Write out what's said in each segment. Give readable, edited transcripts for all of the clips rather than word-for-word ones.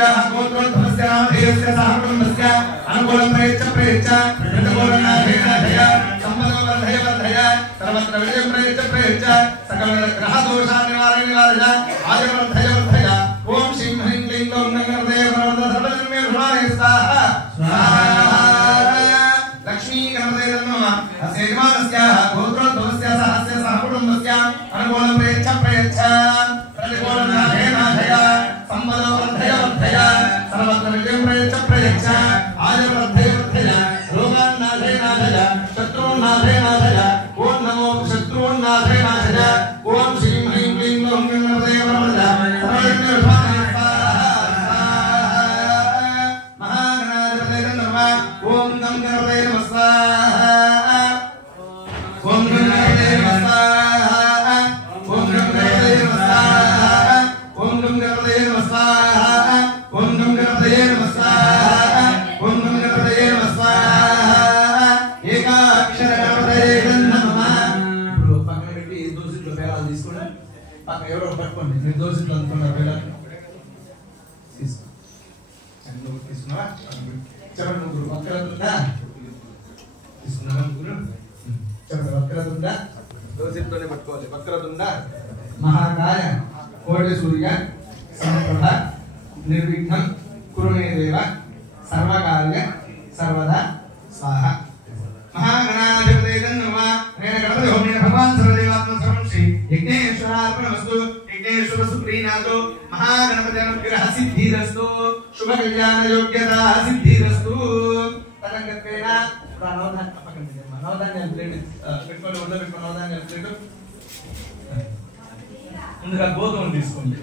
श्रीमानस्याः गोत्रोद्भवस्य नामधेयस्य सहकुटुम्बस्य अनुकूलं प्रयच्छ प्रतिकूलनाथेनाथय सम्पदो वर्धय सर्वत्र विजयं प्रयच्छ सकलग्रहदोषान् निवारय आयुर्वर्धय ओम श्रीं ह्रीं क्लीं ग्लौं गणपतये नमः सर्वजन्मे धृणाय स्वाहा लक्ष्मी गणपतये नमः अस्य यजमानस्याः गोत्रोद्भवस्य सहस्य सहकुटुम्बस्य अनुकूलं प्रयच्छ प्रतिकूलनाथेनाथय सम्पदो वर्धय सर्वत्र विजयं प्रयच्छ आयुर्वर्धय रोगान्नाथेनाथय शत्रून्नाथेनाथय ओम नमो शत्रून्नाथेनाथय ओम श्रीं ह्रीं क्लीं ग्लौं गणपतये नमः सर्वजन्मे धृणाय महागणाधिपतये नमः ओम गं गणपतये नमः स्वाहा ओम गं गणपतये नमः स्वाहा ओम गं गणपतये नमः स्वाहा ओम गं गणपतये नमः स्वाहा ओम गं गणपतये नमः स्वाहा ओम गं गणपतये नमः स्वाहा ఏకాక్షర గణపతయే నమః ఇప్పుడు పక్కన పెట్టి దోసిట్లో పేరాలు తీసుకోండి పక్కన ఎవరో పట్టుకోండి మీరు దోసిట్లో అనుకున్నారు పేరాలు తీసుకో నువ్వు తీసుకున్నావా చెప్పండి ముగ్గురు వక్రతుందా తీసుకున్నావా ముగ్గురు చెప్పండి వక్రతుందా దోసిట్లోనే పట్టుకోవాలి వక్రతుందా మహాకాయ కోటి సూర్య సమప్రభ నిర్విఘ్నం కురు మే దేవ సర్వకార్య సర్వదా స్వాహ महागणाधिपतये नमः नेन गणपति होमेन भगवान् सर्वदेवात्मा सर्वं श्री यज्ञेश्वरार्पणमस्तु यज्ञेश्वर सुप्रीणातो महागणपति अनुग्रह सिद्धिरस्तु शुभ कल्याण योग्यता सिद्धिरस्तु तदंगत्वेन नवधान्य प्लेट పెట్టుకొని పెట్టుకొని నవధాన్య ప్లేట్ ముందుగా గోధుమలు తీసుకోండి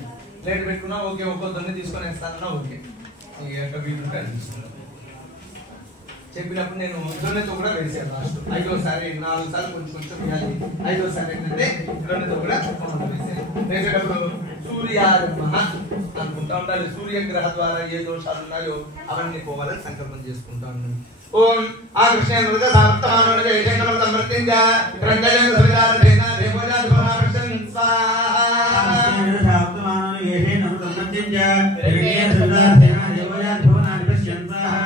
ప్లేట్ పెట్టుకున్నా ఓకే ఒక్కొక్కరిని తీసుకొని వేస్తానన్నా ఓకే ఈ యొక్క వీలు తీసుకోండి చెప్పినప్పుడు నేను జొన్నతో కూడా వేసాను లాస్ట్ ఐదోసారి 4 సార్లు కొంచెం వేయాలి ఐదోసారి ఏంటంటే జొన్నతో కూడా వేసేటప్పుడు సూర్యాయ నమః అనుకుంటా ఉండాలి సూర్యగ్రహ ద్వారా ఏ దోషాలు ఉన్నాయో అవన్నీ పోవాలని సంకల్పం చేసుకుంటా ఉన్నాను ఓం ఆకృష్ణేంద్ర సార్తమానోన జయశంకర సమృద్ధింజ గ్రంథయం సవిదారేన దేవజా ధర్మకృష్ణ స్వాహా సార్తమానోన జయశంకర సమృద్ధింజ గ్రంథయం సవిదారేన దేవజా ధర్మకృష్ణ స్వాహా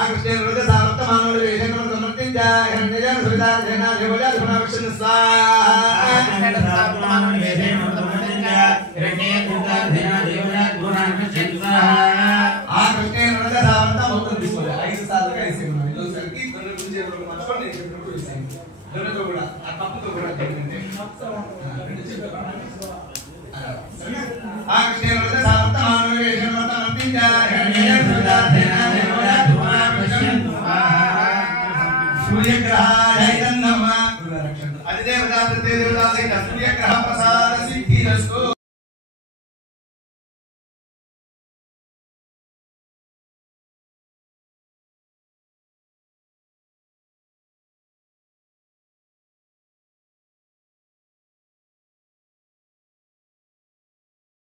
ఆకృష్ణేంద్ర సార్తమానోన జయశంకర సమృద్ధింజ గ్రంథయం సవిదారేన దేవజా ధర్మకృష్ణ స్వాహా సార్తమానోన జయశంకర సమృద్ధింజ గ్రంథయం సవిదారేన దేవజా ధర్మకృష్ణ స్వాహా ఆకృష్ణేంద్ర సార్తమానోన తీసుకోవాలి 5 సార్లుగా వేసేయండి ఇదోసరికి దొన్న గురించి ఎవరు మర్చిపోండి నేను చెప్పినప్పుడు వేసేయండి దొన్నతో కూడా ఆ కప్పుతో కూడా చేయండి రెండు చెప్పండి ఆకృష్ణేంద్ర సార్తమానోన జయశంకర సమృద్ధింజ గ్రంథయం సవిదారేన దేవజా ధర్మకృష్ణ స్వాహా सूर्यग्रहाय नमः। अधिदेवता प्रत्येक देवता से सूर्यग्रह प्रसाद सिद्धिरस्तु।